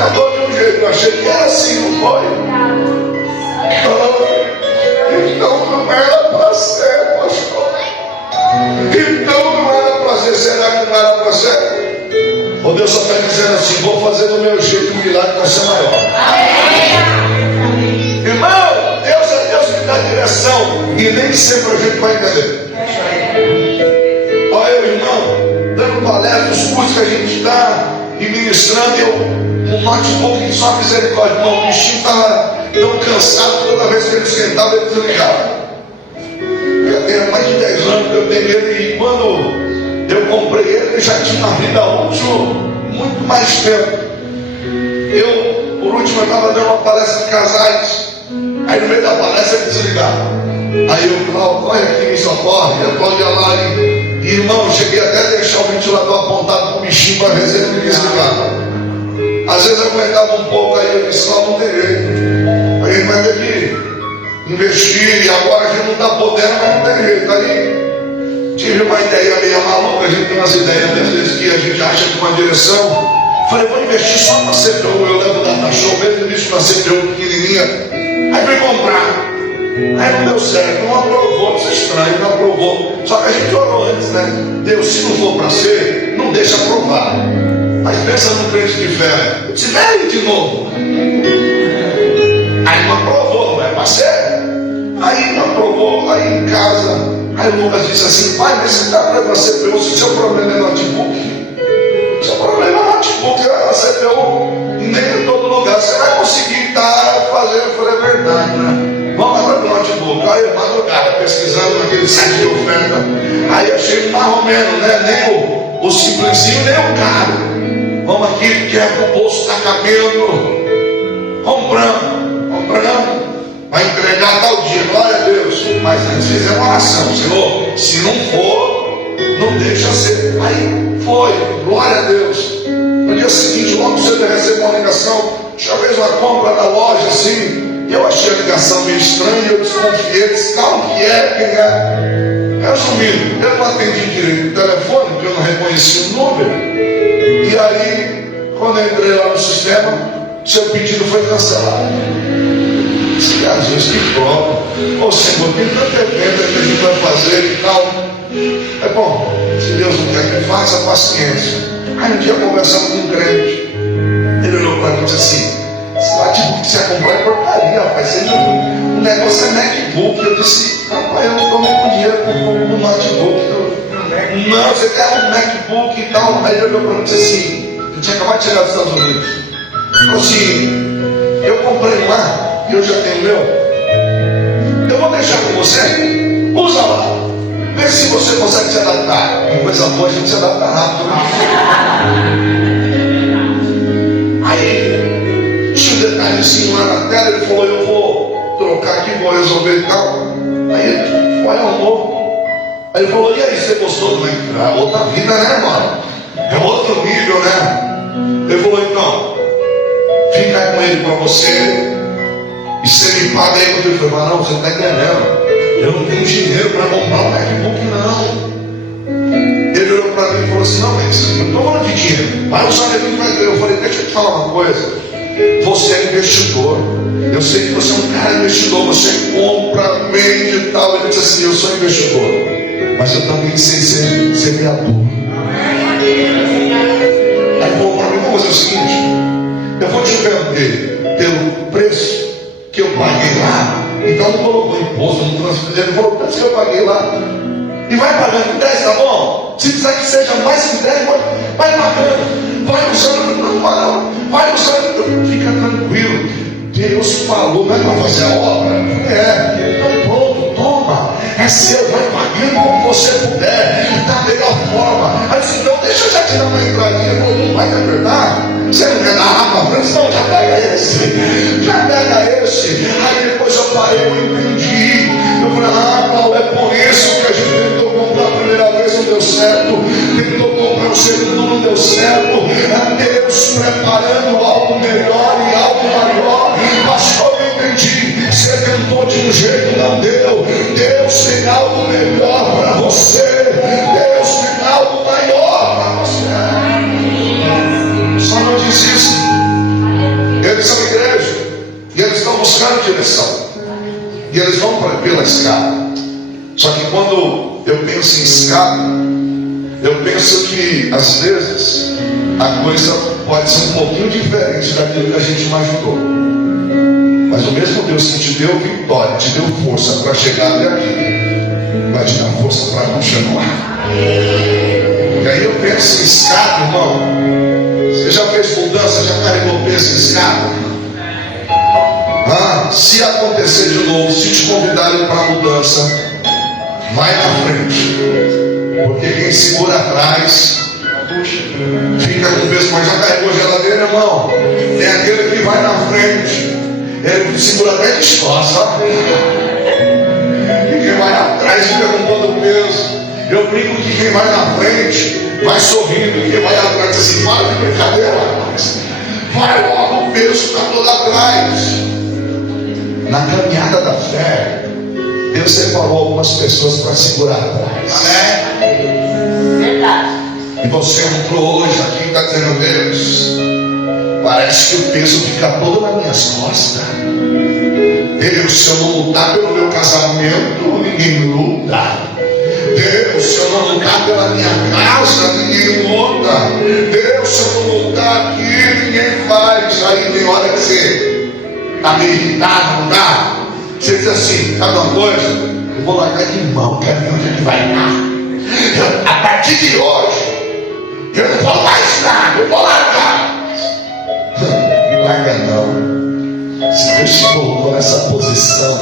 Eu estou de um jeito, eu achei que era assim, não foi? Então não era para ser, pastor. Então não era para ser. Será que não era para ser? Ou Deus só está dizendo assim: vou fazer do meu jeito, o milagre vai ser maior. direção e nem sempre a gente vai entender. Olha, irmão, dando palestra, os cursos que a gente está e ministrando, um notebook só misericórdia, irmão, o bichinho estava tão cansado, toda vez que ele esquentava, ele desligava. Já tem mais de 10 anos que eu tenho ele, e quando eu comprei ele já tinha uma vida útil muito mais tempo. Por último, eu estava dando uma palestra de casais. Aí no meio da palestra ele desligava. Aí eu, Cláudio, corre aqui, me socorre. Eu Cláudio ia lá e irmão, cheguei até a deixar o ventilador apontado para o bichinho para ver se ele me desligava. Às vezes eu aguentava um pouco, aí eu disse, não tem jeito. Aí a gente vai ter que investir, e agora a gente não está podendo, mas não tem jeito. Aí tive uma ideia meio maluca, a gente tem umas ideias às vezes que a gente acha que uma direção. Falei, vou investir só na CPU, eu levo o data show, mesmo investir na CPU pequenininha. Aí fui comprar. Aí não deu certo, não aprovou, isso é estranho, não aprovou. Só que a gente orou antes, né? Deus, se não for para ser, não deixa aprovar. Mas pensa no crente de fé, eu disse, velho de novo. Aí não aprovou, não é para ser? Aí não aprovou, aí em casa. Aí o Lucas disse assim, pai, mas você está para a CPU, se o seu problema é notebook. Seu problema é notebook, a CPU, nem em todo lugar você vai conseguir estar fazendo. Eu falei, é verdade, né? Vamos lá para o notebook. Aí eu madrugada pesquisando naquele site de oferta. Aí achei mais ou menos, né? Nem o simplesinho, nem o caro. Vamos aqui, que é que o bolso está cabendo. Compramos. Vai entregar tal dia, glória a Deus. Mas antes fizemos uma oração, Senhor, se não for, não deixa ser. Aí foi, glória a Deus. No dia seguinte, logo cedo eu recebi uma ligação. Já fez uma compra na loja assim. E eu achei a ligação meio estranha. Eu desconfiei, disse, calma, que é, quem é? Resumindo, eu não atendi direito o telefone, porque eu não reconheci o número. E aí, quando eu entrei lá no sistema, seu pedido foi cancelado. Jesus, que prova. Ô Senhor, tem tanta evento que a gente vai fazer e tal. É bom, se Deus não quer que faça, paciência. Aí um dia conversando com um crente, ele olhou para mim e disse assim, esse notebook que você vai comprar é porcaria, rapaz. O negócio é MacBook. Eu disse, rapaz, eu não estou nem com dinheiro no notebook. Não, você quer um MacBook e tal. Aí ele olhou para mim e disse assim, eu tinha acabado de chegar dos Estados Unidos. Ele falou assim, eu comprei lá e eu já tenho o meu. Eu vou deixar com você, usa lá. Vê se você consegue se adaptar. Uma coisa boa, a gente se adapta rápido. Aí, tinha um detalhezinho lá na tela, ele falou, eu vou trocar aqui, vou resolver e tal. Aí ele foi, arrumou. Aí ele falou, e aí, você gostou do Mac? É outra vida, né, mano? É outro nível, né? Ele falou, então, fica com ele para você. E você me paga aí quando ele falou, mas não, você está entendendo. Eu não tenho dinheiro para comprar um MacBook, não. Ele olhou para mim e falou assim, não, mas não estou falando de dinheiro. Vai usar ele vai ter. Eu falei, deixa eu te falar uma coisa. Você é investidor. Eu sei que você é um cara investidor. Você compra, vende e tal. Ele disse assim, eu sou investidor. Mas eu também sei ser semeador. Aí falou para mim, vamos fazer o seguinte. Eu vou te vender pelo preço que eu paguei lá. Então não colocou imposto, não transferiu. Ele falou, tanto que eu paguei lá. E vai pagando 10, tá bom? Se quiser que seja mais que 10, vai pagando. Vai usando, não. Vai usando, fica tranquilo. Deus falou, não é para fazer a obra? É. Então pronto, toma. É seu, vai pagando como você puder. Da melhor forma. Aí disse, então deixa eu já tirar uma entradinha. Não vai apertar? Você não quer dar rapa pra frente? Não, já pega esse. Já pega esse. Aí depois eu parei, eu entendi. Eu falei, Paulo, é por isso que a gente tentou comprar a primeira vez, não deu certo. Tentou comprar o segundo, não deu certo. É Deus preparando algo melhor e algo maior. Pastor, eu entendi. Você tentou de um jeito, não deu. Deus tem algo melhor para você. Deus tem algo maior para você. Só não desista. Eles são igreja. E eles estão buscando direção. E eles vão pela escada. Só que quando eu penso em escada, eu penso que às vezes a coisa pode ser um pouquinho diferente daquilo que a gente imaginou. Mas o mesmo Deus que te deu vitória, te deu força para chegar até aqui, vai te dar força para continuar. E aí eu penso em escada, irmão. Você já fez mudança, já carregou peso em escada? Se acontecer de novo, se te convidarem para a mudança, vai na frente. Porque quem segura atrás fica com peso. Mas já carregou geladeira, irmão? Tem aquele que vai na frente, ele segura até de costas, sabe? E quem vai atrás fica com todo o peso. Eu brinco que quem vai na frente vai sorrindo, e quem vai atrás diz assim: para de brincadeira, rapaz. Vai logo, o peso está todo atrás. Na caminhada da fé, Deus separou algumas pessoas para segurar atrás. Amém? Verdade. E você entrou hoje aqui e está dizendo: Deus, parece que o peso fica todo nas minhas costas. Deus, se eu não lutar pelo meu casamento, ninguém luta. Deus, se eu não lutar pela minha casa, ninguém luta. Deus, se eu não lutar aqui, ninguém faz. Aí tem hora que você está meio irritado, não dá? Você diz assim: sabe uma coisa? Eu vou largar de mão, quero ver onde é que vai dar. A partir de hoje, eu não vou mais nada, eu vou largar. Não larga não. Se Deus te colocou nessa posição,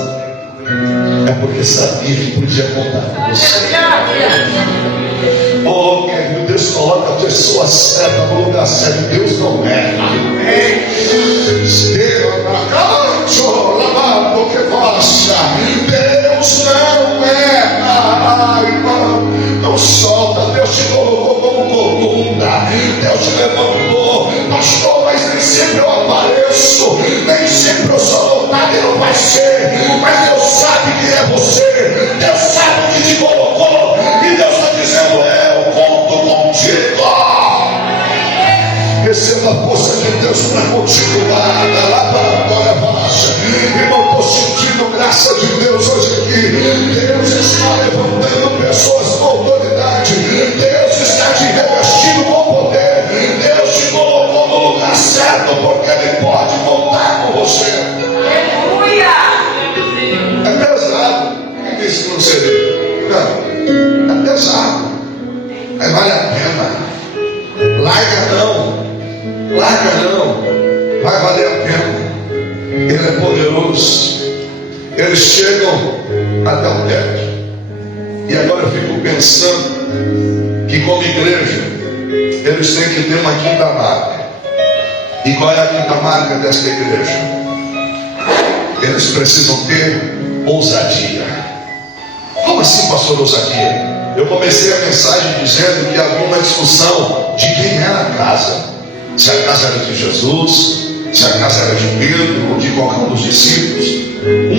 é porque sabia que podia contar com você. Oh, querido, Deus coloca a pessoa certa no lugar certo. Deus não erra. Deus não erra. Irmão, não solta. Deus te colocou como coluna. Deus te levantou. Pastor, mas nem sempre eu apareço, nem sempre eu sou notado e não vai ser. Mas Deus sabe que é você. Deus sabe que te colocou. E Deus está dizendo: eu conto contigo. Receba a força de Deus para continuar. Irmão, estou sentindo graça de Deus hoje aqui. Deus está levantando pessoas com autoridade. Deus está te revestindo com poder. Deus te colocou no lugar certo, porque Ele pode contar com você. Aleluia! É pesado. Quem disse que não seria? Não, é pesado. Mas vale a pena. Larga não. Larga não. Vai valer a pena. Ele é poderoso. Eles chegam até o teto. E agora eu fico pensando que, como igreja, eles têm que ter uma quinta marca. E qual é a quinta marca desta igreja? Eles precisam ter ousadia. Como assim, pastor, ousadia? Eu comecei a mensagem dizendo que havia uma discussão de quem era a casa. Se a casa era de Jesus, se a casa era de Pedro ou de qualquer um dos discípulos.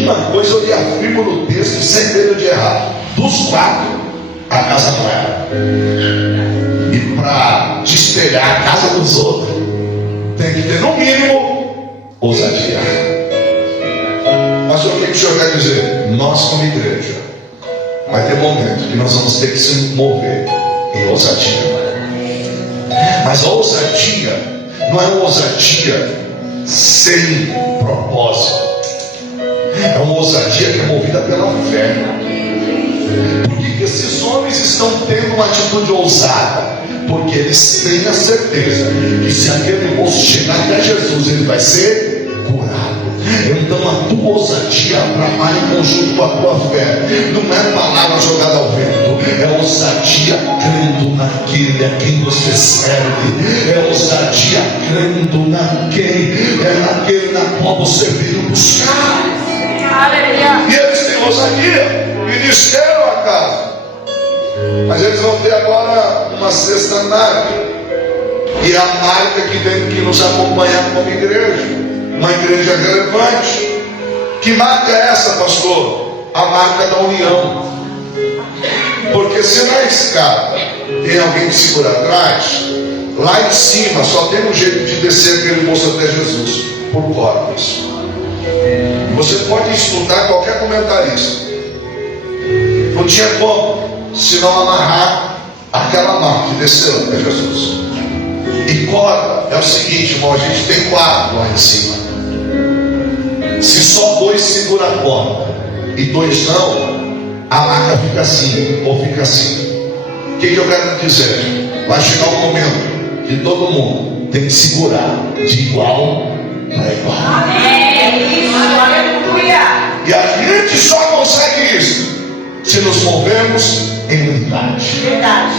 Uma coisa eu lhe afirmo no texto, sem medo de errar: dos quatro, a casa não era. E para destelhar a casa dos outros, tem que ter no mínimo ousadia. Mas o que o senhor quer dizer? Nós, como igreja, vai ter momento que nós vamos ter que se mover em ousadia. Mas a ousadia não é uma ousadia sem propósito. É uma ousadia que é movida pela fé. Por que esses homens estão tendo uma atitude ousada? Porque eles têm a certeza que se aquele moço chegar até Jesus, ele vai ser curado. Então a tua ousadia trabalha em conjunto com a tua fé. Não é palavra jogada ao vento, é ousadia crendo naquele a quem você serve. É ousadia crendo naquele na qual você veio buscar. Aleluia! E eles têm ousadia e desceram a casa. Mas eles vão ter agora uma sexta marca. E a marca que tem que nos acompanhar como igreja. Uma igreja relevante. Que marca é essa, pastor? A marca da união. Porque se na escada tem alguém que segura atrás, lá em cima só tem um jeito de descer aquele moço até Jesus: por cordas. Você pode estudar qualquer comentarista. Não tinha como, se não amarrar aquela mão que desceu até Jesus. E corda é o seguinte, irmão: a gente tem quatro lá em cima. Se só dois seguram a corda e dois não, a maca fica assim ou fica assim. O que eu quero dizer? Vai chegar um momento que todo mundo tem que segurar de igual para igual. Amém. Isso, aleluia. E a gente só consegue isso se nos movemos em unidade. Verdade.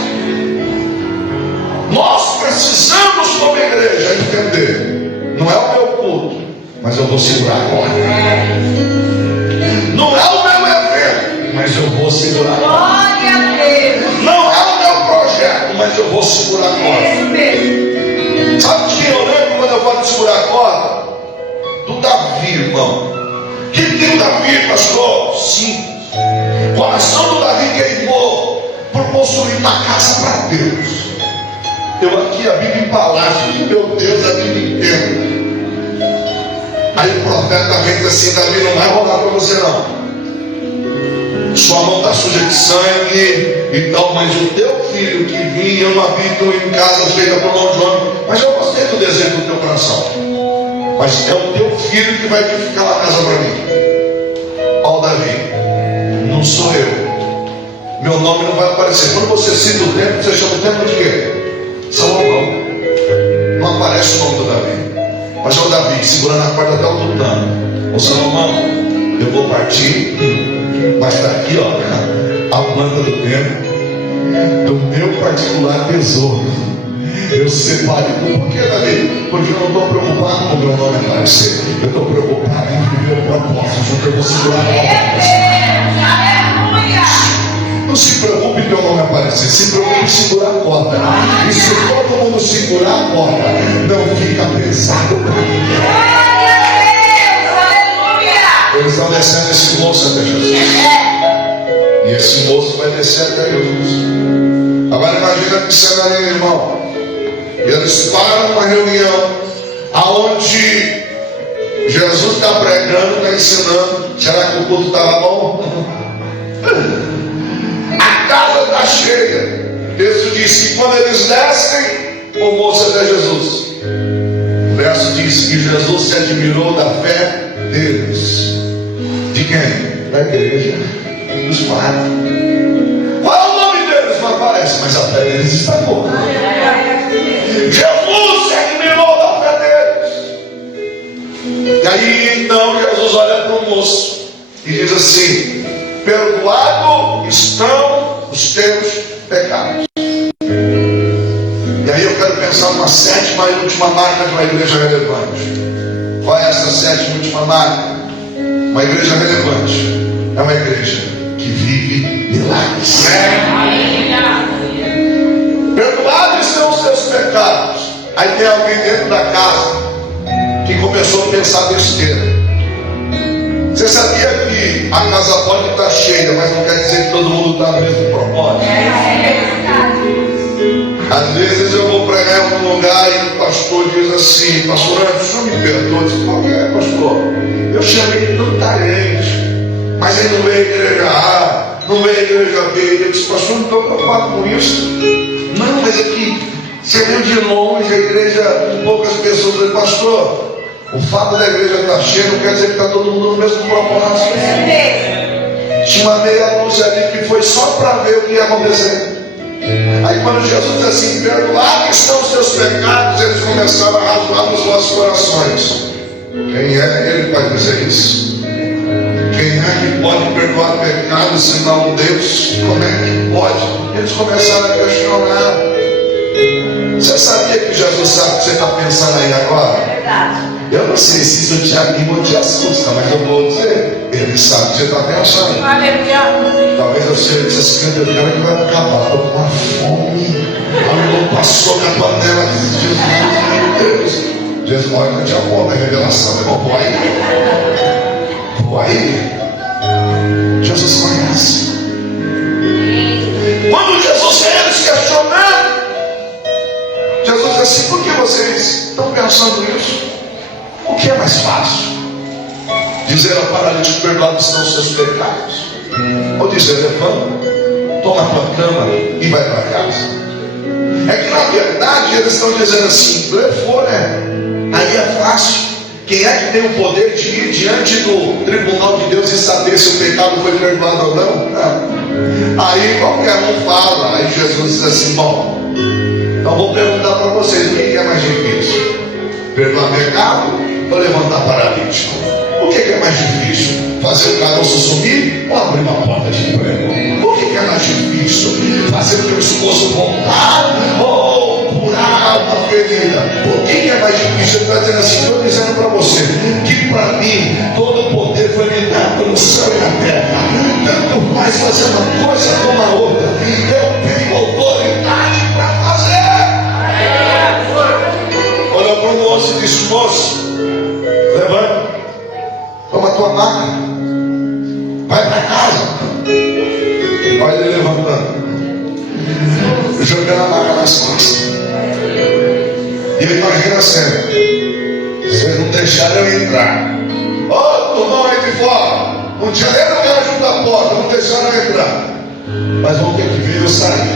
Nós precisamos, como igreja, entender: não é o meu culto, mas eu vou segurar a corda. Não é o meu evento, mas eu vou segurar a corda. Glória a Deus. Não é o meu projeto, mas eu vou segurar a corda. Isso mesmo. Sabe de quem eu lembro quando eu falo de segurar a corda? Do Davi, irmão. Que tem o Davi, pastor? Sim. O coração do Davi queimou por construir uma casa para Deus. Eu aqui, a Bíblia em palavras, meu Deus, a Bíblia inteira. Aí o profeta vem e diz assim: Davi, não vai rolar para você não. Sua mão está suja de sangue e tal, mas o teu filho que vinha, eu não habito em casa feita por mão de homem. Mas eu gostei do desejo do teu coração. Mas é o teu filho que vai edificar a casa para mim. Ó, Davi, não sou eu. Meu nome não vai aparecer. Quando você cita o templo, você chama o templo de quê? Salomão. Não aparece o nome do Davi. Mas é o Davi segurando a corda até o tutano. Ô Salomão, eu vou partir, mas está aqui, ó, a planta do templo, do meu particular tesouro. Eu separei. Por que, Davi? Porque eu não estou preocupado com o meu nome aparecer. Eu estou preocupado em viver o propósito que eu vou segurar a corda. Aleluia. Não se preocupe em teu nome aparecer, se preocupe em segurar a corda. E se todo mundo segurar a corda, não fica pesado para mim. Glória a Deus. Aleluia. Eles estão descendo esse moço até Jesus. E esse moço vai descer até Jesus. Agora imagina que cenário, irmão. E eles param uma reunião aonde Jesus está pregando, está ensinando. Será que o culto estava bom? A casa está cheia. O texto diz que quando eles descem, o moço até Jesus. O verso diz que Jesus se admirou da fé deles. De quem? Da igreja, dos padres. Qual é o nome deles? Não aparece, mas a fé deles está boa. Jesus se admirou da fé deles. E aí então Jesus olha para o moço e diz assim: perdoado estão os teus pecados. E aí eu quero pensar numa sétima e última marca de uma igreja relevante. Qual é essa sétima e última marca? Uma igreja relevante é uma igreja que vive milagres. Perdoados são os seus pecados. Aí tem alguém dentro da casa que começou a pensar besteira. Você sabia que a casa pode estar cheia, mas não quer dizer que todo mundo está no mesmo propósito? Às vezes eu vou pregar em algum lugar e o pastor diz assim: pastor, o senhor me perdoa? Eu disse: qual que é, pastor? Eu chamei de tanta gente, mas aí não veio a igreja A, não veio a igreja B. Eu disse: pastor, não estou preocupado com isso. Não, mas é que você veio de longe, a igreja com poucas pessoas. Eu falei: pastor, o fato da igreja estar cheia não quer dizer que está todo mundo no mesmo propósito. Tinha uma meia luz ali que foi só para ver o que ia acontecer. Aí quando Jesus diz assim: perdoados estão os seus pecados, eles começaram a rasgar nos vossos corações. Quem é ele para dizer isso? Quem é que pode perdoar pecados senão Deus? Como é que pode? Eles começaram a questionar. Você sabia que Jesus sabe o que você está pensando aí agora? É verdade. Eu não sei se isso te anima ou te assusta, mas eu vou dizer: ele sabe o que você está pensando. Aleluia. Talvez você disse assim: eu quero que vai acabar, estou com uma fome. A não passou minha panela. Jesus, meu Deus. Jesus, olha que eu te aponto a revelação, irmão. Vou aí. Vou aí. Jesus conhece. Quando Jesus vê eles questionando, Jesus diz assim: por que vocês estão pensando nisso? O que é mais fácil? Dizer ao paralítico: perdoados estão os seus pecados? Ou dizer: levanta, toma a tua cama e vai para casa? É que na verdade eles estão dizendo assim: levou, né? Aí é fácil. Quem é que tem o poder de ir diante do tribunal de Deus e saber se o pecado foi perdoado ou não? Aí qualquer um fala. Aí Jesus diz assim: bom, então vou perguntar para vocês, o que é mais difícil? Perdoar pecado ou levantar paralítico? O que é mais difícil? Fazer o caroço sumir ou abrir uma porta de emprego? O que é mais difícil? Fazer o teu esposo voltar ou curar uma ferida? O que é mais difícil? Ele está dizendo assim: estou dizendo para você que para mim todo o poder foi me dado no céu e na terra. Tanto faz fazer uma coisa como a outra. Eu tenho autoridade para fazer. Olha para o moço e diz: moço, levanta, toma a tua maca, vai para casa. Olha ele levantando, jogando a maca nas costas. E eu imagino a cena: vocês não deixaram eu entrar. Ô, turmão aí de fora, não tinha nem lugar junto à porta, não deixaram eu entrar. Mas vão ter que ver eu sair.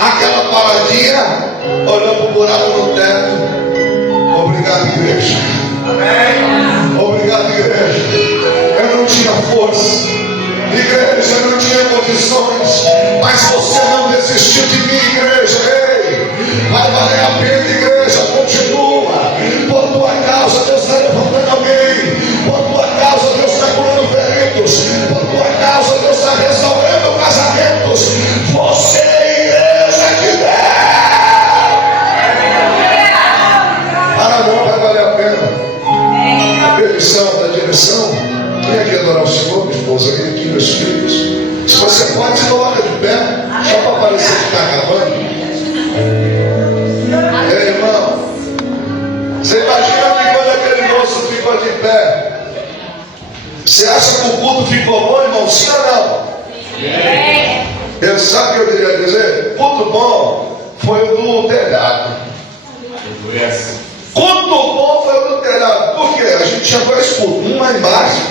Aquela paradinha, olhou para o buraco no teto. Obrigado, igreja. Obrigado, igreja. Eu não tinha força, igreja, eu não tinha condições, mas você não desistiu de mim, igreja. Ei, vai valer a pena, igreja. Continua. Por tua causa Deus está levantando alguém. Por tua causa Deus está curando feridos. Por tua causa Deus está restaurando casamentos. Você, igreja de Deus, para não vai valer a pena. A permissão da direção. Vem aqui adorar o Senhor, minha esposa, vem aqui, meus filhos. Se você pode, se coloca de pé, só para parecer que está acabando. Ei, irmão, você imagina que quando aquele moço ficou de pé, você acha que o culto ficou bom, irmão? Sim ou não? Ele sabe o que eu queria dizer? Culto bom foi o do telhado. Culto bom foi o do telhado. Por quê? A gente tinha dois cultos, um lá embaixo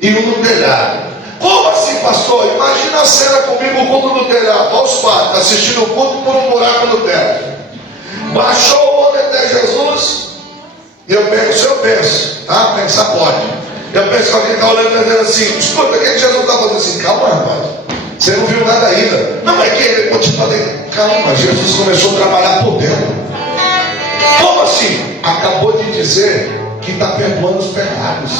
e um no telhado. Como assim, pastor? Imagina a cena comigo, o culto no telhado, aos quatro, assistindo o culto por um buraco no teto. Baixou o homem até Jesus, e eu penso, tá? Pensar pode. Eu penso que alguém está olhando e dizendo assim: escuta, o que Jesus está fazendo assim? Calma, rapaz, você não viu nada ainda. Não é que ele continua dentro. Calma, Jesus começou a trabalhar por dentro. Como assim? Acabou de dizer que está perdoando os pecados.